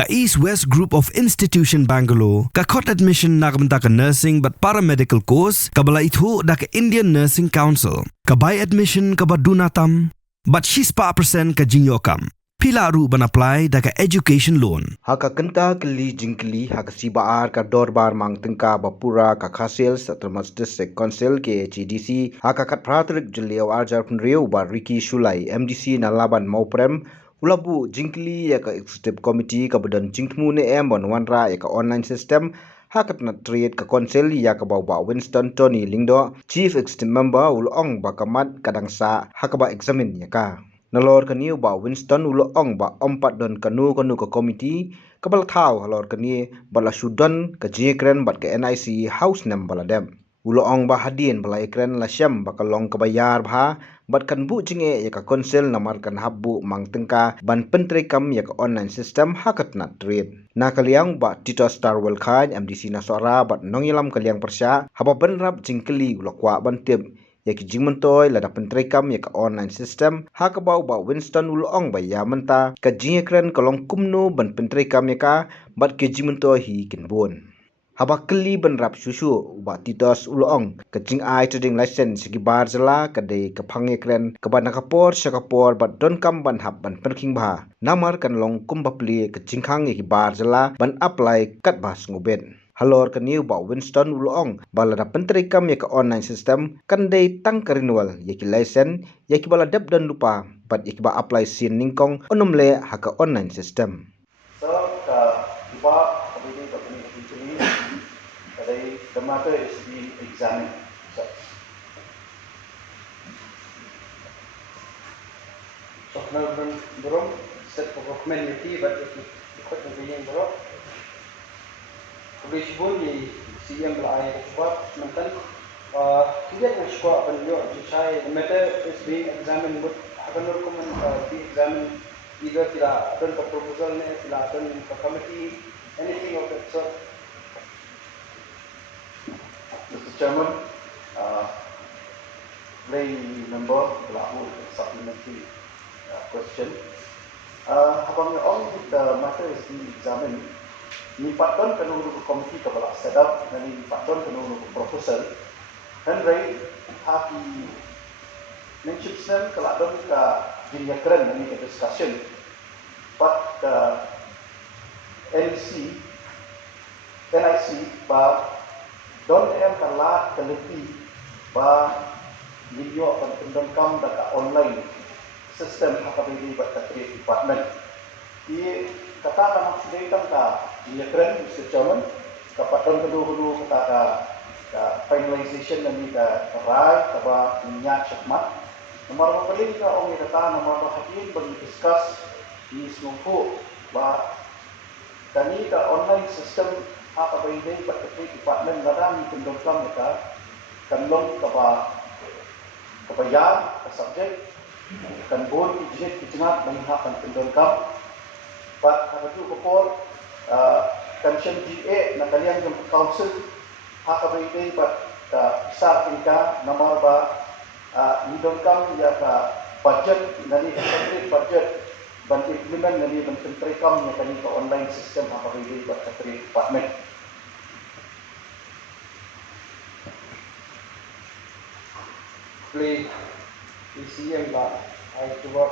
Ka East West Group of Institution Bangalore, ka khot admission nak benta ka nursing but paramedical course, ka bala itu da ka Indian Nursing Council, ka buy admission ka badunatam, but she's pa percent ka jingyokam. Pila ru ban apply da ka education loan. Haka kenta keli jingkeli haka sibaar ka dorbar mang tengka bapura ka khasil satramas district council ke HDC haka kat pratrik jeliau arjar penriu bar Ricky Shulai MDC na laban mauprem ulabu jingkeli ya ka executive committee ka badan jingtmu ne bon wanra ya ka online system hakat na trade ka council ya ka bawa Winston Tony Lingdo chief executive member ulong bakamat kadangsa haka ba examine ya ka nalor kani ba Winston ulong ba ompat don kanu ka committee kabal thau halor kani bala sudan ka jekren bat ka NIC house nam bala dem ulong ba hadien bala ekren la syam ba kalong ka bayar bha bat kan bu jinge ya ka council namar kan habbu mang tengka ban pentre kam ya ka online system hakat na trade na kaliang ba Tito Starwell Khan MDC na sora bat nongilam kaliang persya haba benrap jingkeli ulakwa ban tip ya ki jingmentoy la da pentre kam ya ka online system ha ka bau ba Winston ulong ba ya menta ka jingekren kalong kumno ban pentre kam ya ka bat ke jingmentoy hi kinbon haba keli benrap susu ba Titos ulong ka jing ai trading license ki bar jala ka de ka phange kren ka ban nakapor syakapor bat don kam ban hab ban perking ba namar kan long kum bapli ka jingkhang ki bar jala ban apply kat ba ngoben halor ka new ba Winston ulong bala da pentre kam ya ka online system kan de tang ka renewal ya ki license ya ki bala dab dan lupa bat ya ki ba apply sin ningkong onomle ha ka online system so ka iba kabidi ka pini kadai the matter is being examined so now burung set for community but if ikut begini burung Police bunyi CM belai sebab mentan tidak mencukup penjauh jujai the matter is being examined but akan be examined either tidak ada proposal ni tidak ada committee anything of that sort. Mr. Chairman, lay member berlaku supplementary question. Abang all the matter is being examined. Ni patron kena urut komiti kepala set up dan ni patron kena urut proposal dan rai haki menchipsen kalau ada ka jinya keren ni ke discussion but NIC ba don em kalat keleti ba video akan pendengkam dekat online sistem HKBD Battery Department di kata nama sudah ka jinya keren Mr. Chairman kapatron kedua ka finalization dan ka rai kaba minyak syakmat nomor paling ka ong kata nomor hakim bagi discuss di semua ba kani ka online system apa ini Battery Department ladang pendengkam mereka kanlong kaba kebayar ke subjek kan bon ijit kicengat menghapkan pendengkam but ada tu kopor kansion GA na kalian yung council HKBD but besar tingka nomor ba nidongkam ya ka budget nani budget ban implement nani ban pentrekam ya kani ka online system HKBD but Battery Department play ECM lah I coba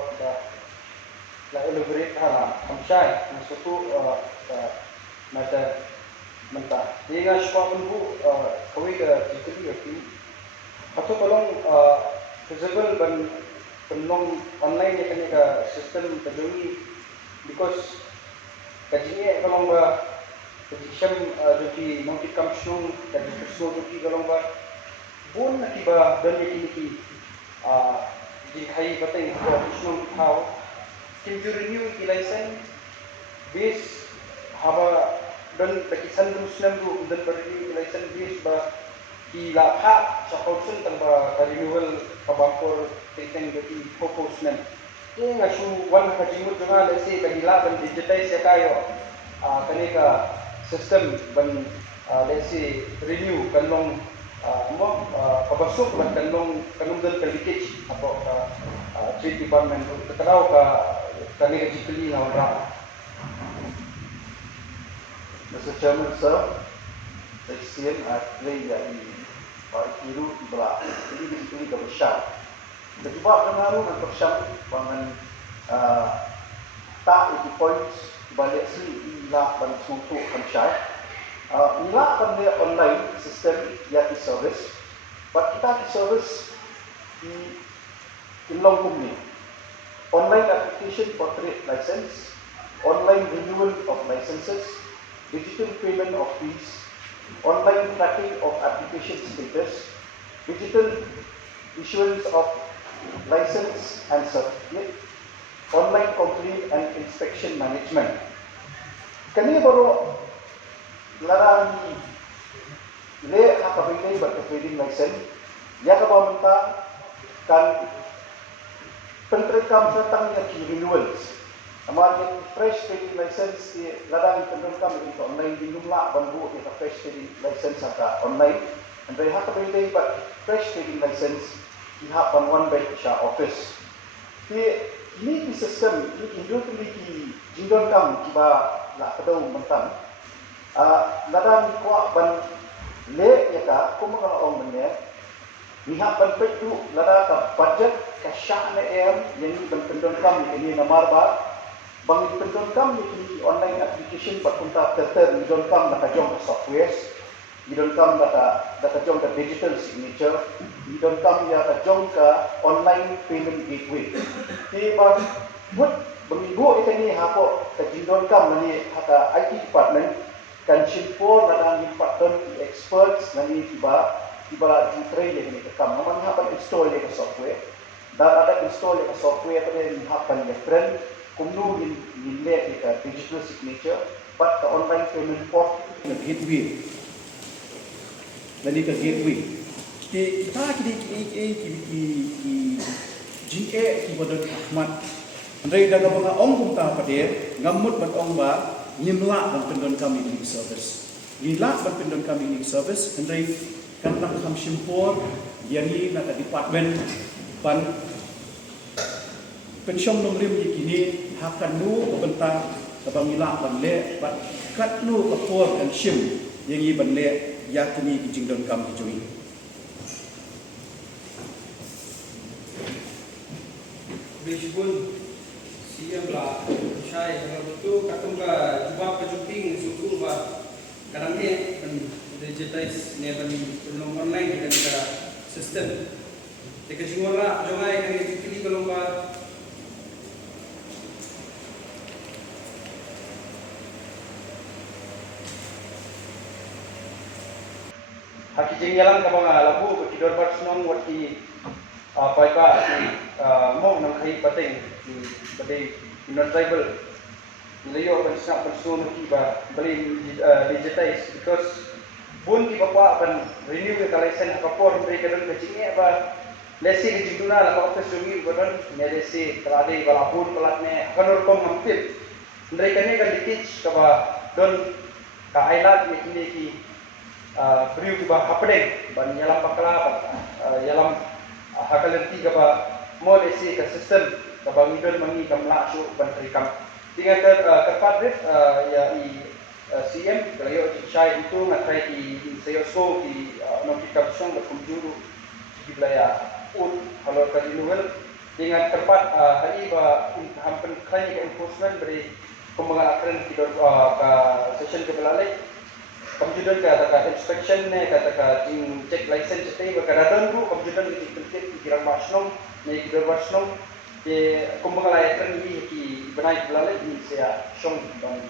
la elaborate hala hamsai na suatu mata mentah dia sekolah penbu kawai ke jadi aku atau kalau visible ban penong online ni kan ke sistem peduli because kajian kalau ba position jadi nanti kamsung dan so jadi kalau ba bun tiba dan ini di hai batai ko isnong thau kim to renew ki license base haba dan takisan muslim du dan renew ki license base ba ki lapha sa council tang ba renewal kabapor taken di proposal ni ngasu wan kajimut junga lesi kahila ban digitize ya kayo kanika system ban lesi renew kanlong kabasok ban kanlong dan leakage apo Trade Department terkenal ka kanika jikli na ora Mr. Chairman, sir, seksian play yang kiru belah ini kebersam. Kecuba pengaruh dan bersam dengan tak itu points balik si ilah dan suatu kancai. Ilah benda online sistem yang di service, but kita di service di long company. Online application for trade license, online renewal of licenses, digital payment of fees, online tracking of application status, digital issuance of license and certificate, online complaint and inspection management. Kani baru larang le hakabinay bat trading license, ya kabamenta kan penterekam datang yang renewals. Amat fresh trading license di larang penterekam itu online di jumlah bandu itu fresh trading license ada online. And they hakabinay bat fresh trading license di hapan one by Shah office. Ini sistem ini di jindon kam kiba la kadau mentan. Larang kuat ban le ya ka kumangal ong benda. Niha ban petu lara ka budget ka syak na yang ban pendon kam ini namar ba bang pendon kam ni online application bat kunta terter ni don kam na ka jong software. Ni don kam na ka jong ka digital signature. Ni don kam ya ka jong ka online payment gateway. Ti bang but bangibo itani hapo ka jindon kam ni hata IT department kan simpor na ang patton experts na ni tiba di train ni kam naman hapan install ni software dan ada install ni software pada ni hapan ni trend kumnu ni le ka digital signature but ka online payment port na gateway dan ka gateway kita GA ki bodon Ahmad andai daga mga ong kumta pade ngamut bat ong ba nimla ban pendon kami ini service. Nila ban pendon kami ini service andai kan nak ham simpor yani nak department ban pensiom nomrim kini hakan nu bentang kabangila ban le ban kat nu kapor kan sim yani ban le yakini kijingdon kami jui. Bishbun siam lah saya kalau betul katung ka jubah pejumping suku ba kadang ni digitize ni ban belum online dengan ka sistem dekat jumlah jomai kan ini kalau ba haki jengyalang ka mga labu kidor bat snong wati pai ba mong nang khai pating badai non tribal layo ban snap ban sun ki ba beli digitize because bun ki bapa ban renew ka license ka por pre ka dan kecing ba lesi ki jinduna la ka office sungi badan ne lesi kalade bala bun pelat ne kanor kom mampit ndai kane ka likich ka ba don ka ailat ni kini ki beriu ki ba hapdeng ban yalam bakala yalam hakalenti ka ba mo lesi ka system ka ba ngidon mangi kamla su ban trikam tinggal kepat ya CM kalau saya itu ngatai di saya so di notifikasi berkunjung di wilayah kalau tadi luar dengan tepat hari hampir kali enforcement beri pembangunan kita ke session ke belalai kemudian kata inspection kata cek license itu berkadang tu kemudian kita kira masnong naik kita masnong di pembangunan ini benaik belalai ini saya song dan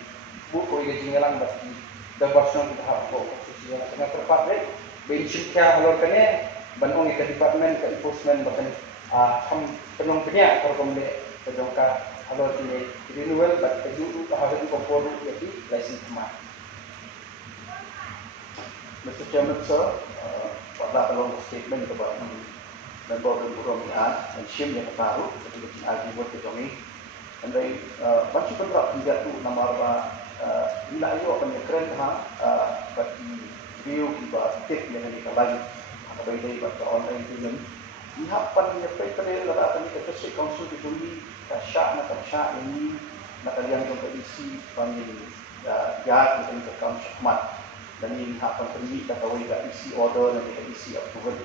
buku yang jinggalang bagi department kita harapkan khususnya sangat tepat deh. Bensin kaya halorkannya banong ke department ke enforcement bahkan penong punya kalau kamu deh kejongka halor ini renewal bagi kejudu harus komporu jadi license kemar. Mr. Chairman sir, pada tolong statement kepada member Buromian dan Shim yang baru ketika lagi buat kejongi. Andai banci bentuk hingga tu nama bila ayo akan keren bagi view kita tip yang kita lagi apa ini bagi online film lihat pan yang paper lara akan kita cek konsul dituli syak nak syak ini nak kalian untuk isi panggil ya kita ni kam syahmat dan ini hak penting kita tahu juga isi order dan kita isi approval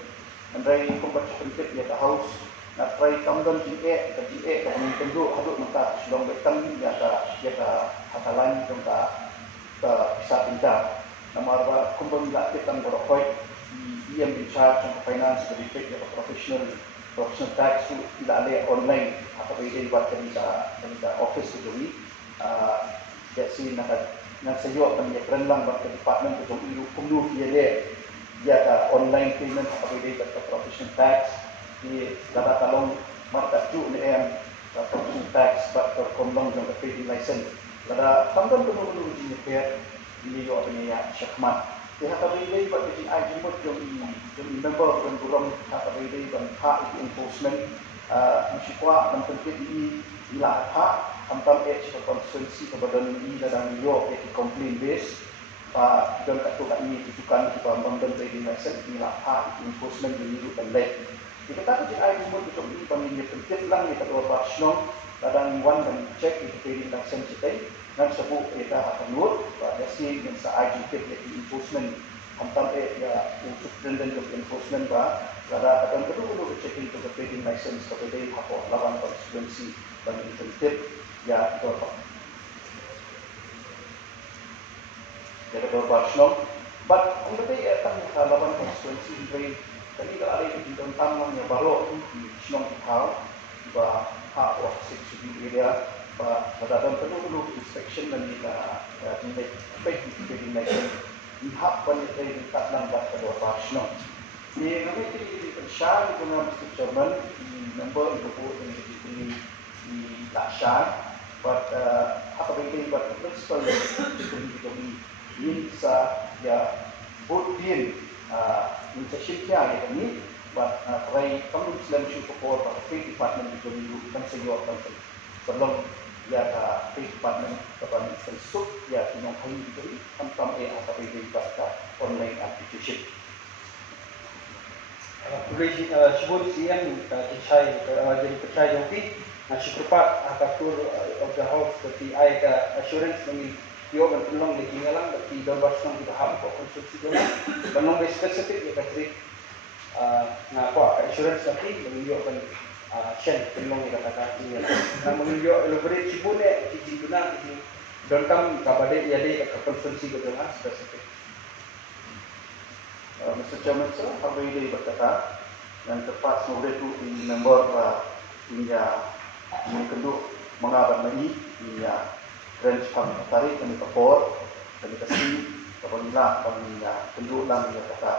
andai kombat penting ya ke house nak try kamdan GA kami tentu hadut maka sebelum betam ya ke hatalan kita bisa pindah nama apa kumpul kita berkoi yang in charge of finance dari ya professional tax tu tidak ada online atau ini buat kita office tu jadi jadi nak sayur kami perenlang buat department tu ilu kumdu dia ada online payment atau ini buat professional tax di data talong market tu ni yang professional tax buat berkembang dengan trading license ada tampan tu di repair ini juga punya syakmat dia kata ini buat jadi jemput jadi member dan burung kata ini dan hak enforcement mesti kuat dan penting ini ilah hak tentang edge konstitusi kepada ini dalam yo yang complain base dan kata ini ditukan di bawah dan trading license ilah hak enforcement ini dan lain kita kata jadi jemput untuk ini pemilih penting lang kita dua pasno dalam one dan check itu trading license kita dan sebut kita akan buat pada sini yang saya jemput jadi enforcement tentang ya untuk dan enforcement ada akan perlu checking to the trading license kepada apa lawan konstitusi bagi penting ya itu apa jadi berbahasan but untuk dia akan lawan konstitusi dari tadi kalau ada di tentang yang baru di Snong Hall bah hak of six area pada dan perlu inspection dan kita tindak baik trading license hak banyak dari tak lambat kedua bahasan ni kami di Syah di guna Mr. Chairman member ibu di Lakshan but apa begini but principal di ini sa ya budin internshipnya ini but try kamu Islam support pada Free Department di dulu kan saya kan sebelum ya Free Department kepada sub ya yang kami diberi tentang apa begini pada online application Publish sebut siang dicai jadi percaya joki syukurpat akatur of the house seperti ai ke assurance mengi yo kan penolong di kingalang di dalam basang kita ham kok konstruksi dulu penolong spesifik ya katrik ngapa assurance tapi mengi yo kan shen penolong kita kata ini nah mengi yo elaborate sibune di guna di dalam kabade ya de ke konstruksi gitu lah spesifik Mr. Chairman sir, hari ini berkata dan tepat semoga itu di member punya kedua mengabar lagi punya range kami tarik kami kapor kami kasih apabila kami kedua dalam dia kata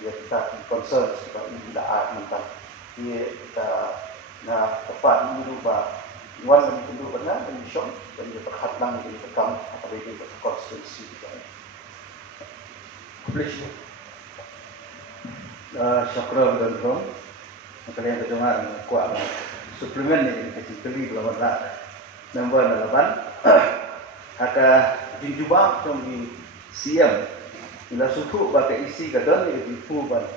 dia kita concern sebab ini tidak mentang dia kita na tepat ini lupa wan kami kedua benar dan mission dan dia berhadlang di tekam apabila dia berkonstitusi publish syukur dan rom kalian terdengar kuat suplemen ini kecil kali belum ada member dalam haka dijual trong siam ila suku pakai isi kadang di fuban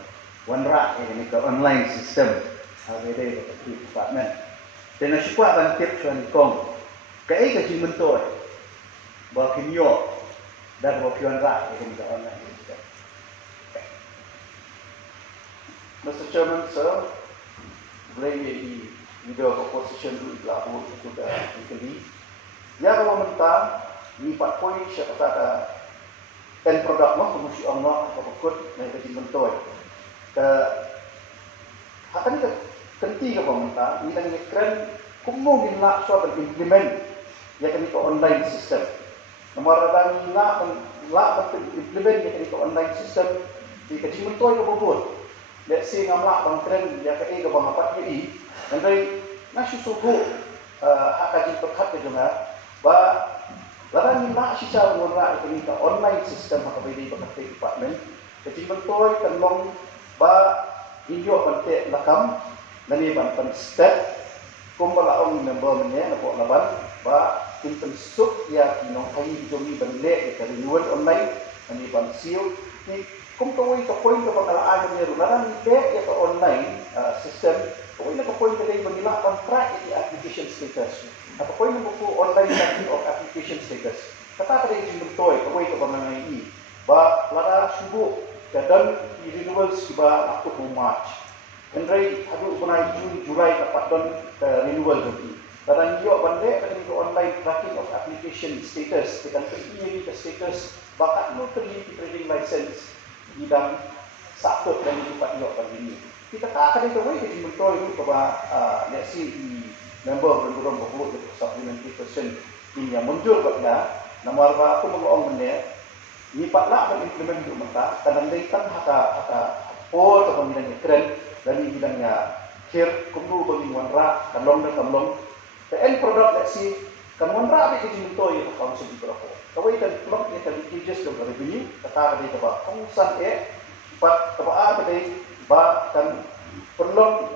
wanra ini ke online system avede di department dan syukur ban tip chuan kong kai ke jing mentor ba kinyo dan ba wanra ini ke online system. Mr. Chairman, sir, boleh di video proposition itu dilakukan itu dah dikali. Ya kalau mentah ni 4 poin siapa kata end product mah mesti Allah atau kod yang kita mentoy. Akan kita kenti ke pemerintah, ni lagi keren kumung nak suatu implement ya kan itu online system. Nomor ada ni nak implement ya kan itu online system di kecil mentoy ke bobot. Let's say ngamla bang keren dia ke ke bang apa ni dan dari nasi subuh hak kaji perkat ke juga ba laran ni nak sisa ngora ini ke online system hak bagi bekerja department jadi betul tolong ba injo pante lakam nani ban pen step kumbala ong member menye napok laban ba tinten sub ya kinong kai jomi benle ke renewal online nani ban seal ni kung kawai ka point ka pagkalaan niya laran ni ya ka online system kawai na ka point ka dahil manila on track iti application status at point na po online tracking of application status kata kada jing bentoy kawai ka bangangai I ba lada subu dan renewals ba aku March Andrei hadu bunai Jun Julai dapat don renewal nanti. Kadang yo bande kadang yo online tracking of application status dengan ini ke status bakat lu terlihat trading license bidang satu dan empat yo begini. Kita tak ada way ke mentor itu bahwa let's see member bergurau bahwa itu supplementary person ini yang muncul pada nomor aku menguang benda ni patlah implement itu maka kadang dia kan hata atau bidangnya keren dan bidangnya kir kumdu bagi wanra kamlong dan kamlong the end product let's see kan wanra ada ke mentor itu council di berapa kawai kan klub dia kan pages dan revenue kata dia bahwa kongsan pat tebaa tadi ba kan perlu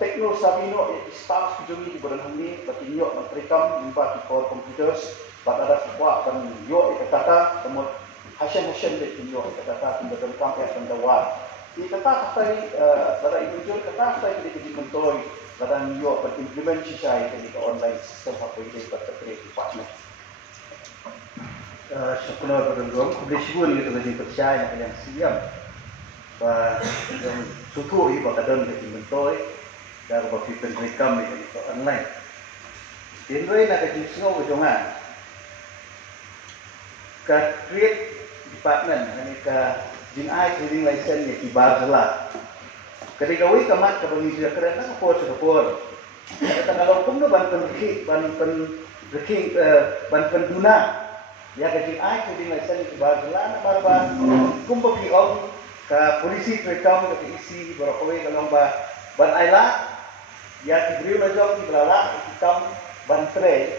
tekno sabino staff jumi di badan ini bagi yo mereka impa di core computers pada ada sebuah kan yo kata temu hasil de yo kata tentang kampanye pendawar di kata pada individual kata di mentoi pada yo implement sisai di online sistem apa ini pada creative partner sekolah berdua publishable itu jadi percaya yang siap và suku ini bakal dalam dari mentoi dan bagi penrekam ini online. Tinroi nak kerja semua berjongan. Ka create department ini ka jinai trading license ni kibar jelas. Ketika wih kamat kabagi dia keren nak apa sepor. Kata kalau pun banten reking banten duna. Ya ka jinai trading license kibar jelas. Barba kumpul om ka polisi rekam ke isi berapa kalau ban aila ya diberi lajong di belala hitam ban tray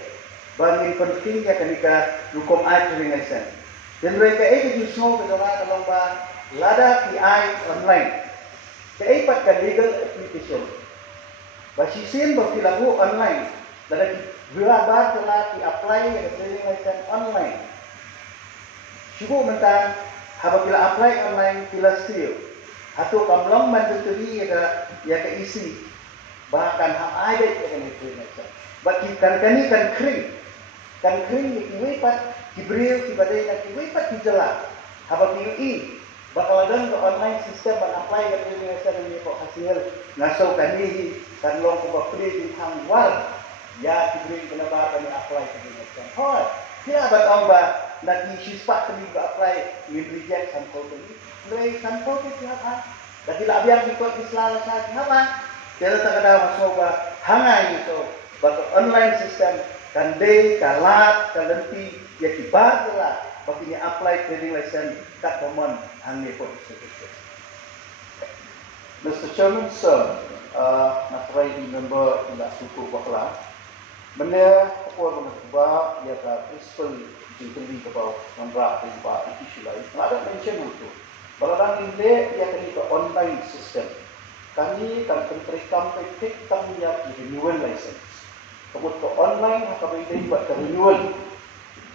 ban in penting ya kenika hukum ai ringasan dan mereka itu justru kalau lada PI online keipat ke legal application basisin berlaku online lada berapa telah di apply ya ringasan online cukup mentang apabila apply online bila still atau kamlong mandatory ya ke isi bahkan hak ada yang itu macam bagi kan kering itu pat diberi kepada yang itu pat dijelas apabila ini bakal ada ke online sistem dan apply ke Indonesia dan ini kok hasil ngasau kan ini kan long ke beri tentang war ya diberi kenapa kami apply ke Indonesia oh tidak ada bah lagi siswa kami apply with reject sampel ini mulai sampel itu siapa dan tidak biar ikut Islam saja kenapa dia tak ada masuk hangai itu batu online system kan day kalat kalenti ya kibar lah bagi apply trading license kat common hangai pun Mr. Chairman sir nak try remember ila suku bakla benda apa mencuba ya ka principal jingkeli ke bawah mandra di bawah isu lain ada mention itu kalau dan ini ya ke online system kami kan penterikan petik kami ya renewal license kemudian online kami ini buat renewal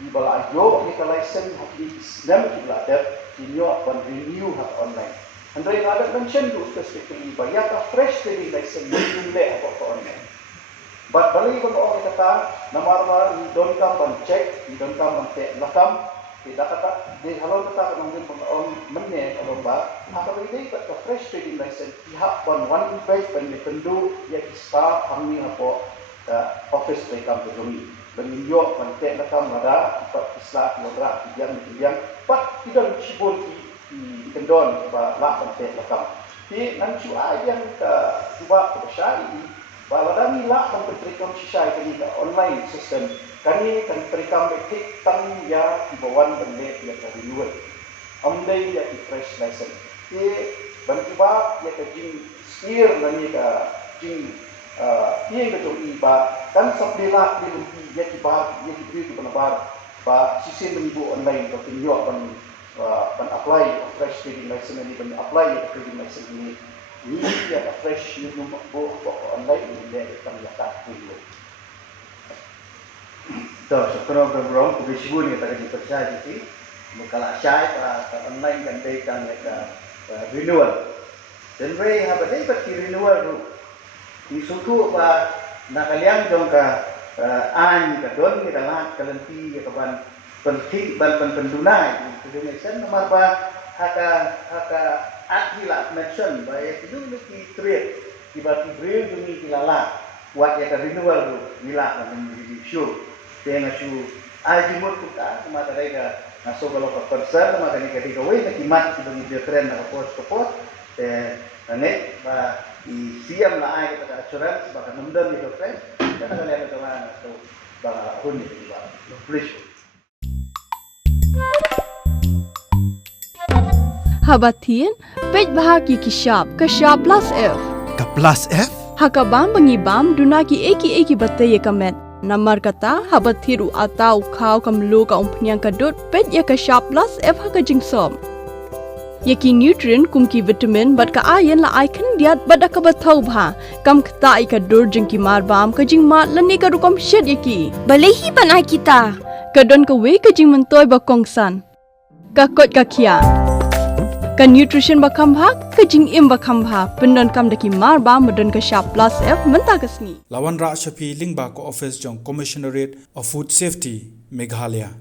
di bawah ajo kita license di Islam kita ada ini akan renew hak online Andai ada mention itu specifically bayar fresh trading license boleh apa online But balik kalau orang kata nama ini don't come and check, don't come and take lakam, tidak kata di halal kata mungkin orang mana kalau apa ini kat fresh trading license pihak one page pendu ya kita kami apa office rekam berjumi meninjau mentek lakam ada empat islah modra yang pak tidak cibul di kendon lah mentek lakam. Di nanti yang cuba bersari bahwa kami lah memberikan sisai kami online system kami kan berikan betik tang ya di bawah benda yang renewal amdai ya di fresh license di bantuba ya ke jing steer dan ya ke jing yang ke jong iba dan sebelah di lumpi ya di bar ya di beri di penebar ba sisi menibu online atau tinjau ban apply fresh trading license ini ban apply ya trading license ini ini ya fresh ni nombor online ini dia akan letak dulu. Dah sekarang berang kubisbun yang tadi dipercaya jadi mukalla syai para online kan dia kan renewal. Dan mereka apa dia pasti renewal tu. Di suku apa nak kalian jong ka an ka don kita lah kalanti ya kapan penting pendunai itu mention nomor ba haka akila mention ba itu di trade tiba-tiba demi kilala buat ya renewal mila menjadi show dengan show ajimur kita maka mereka naso kalau ke concern maka ni ketika we kimat demi dia trend na post ane ba siam la ai kita assurance ba number itu trend kita kalian itu mana so ba hun itu ba please Habatin, pej bahagi kishap plus F. Ka plus F? Hakabam bangibam dunaki eki bataya kamet. Namar kata habathiru atau kau kamlu ka umpnyang kadut pej ya kishap plus F haka jingsom. Yaki nutrient kumki vitamin bat ka ayan la ai diat bada ka bathau bha kam kata ika dur jingki marbam ka jingmat lani ka rukom shed yaki. Balehi panai kita. Kadon ka we ka jing mentoy ba kongsan. Ka kot ka kia. Ka nutrition ba khambha ka jing im ba khambha pendon kam daki marba madon ka sharp plus F menta kasni. Lawan Ra Shafi Lingba ko office jong Commissionerate of Food Safety Meghalaya.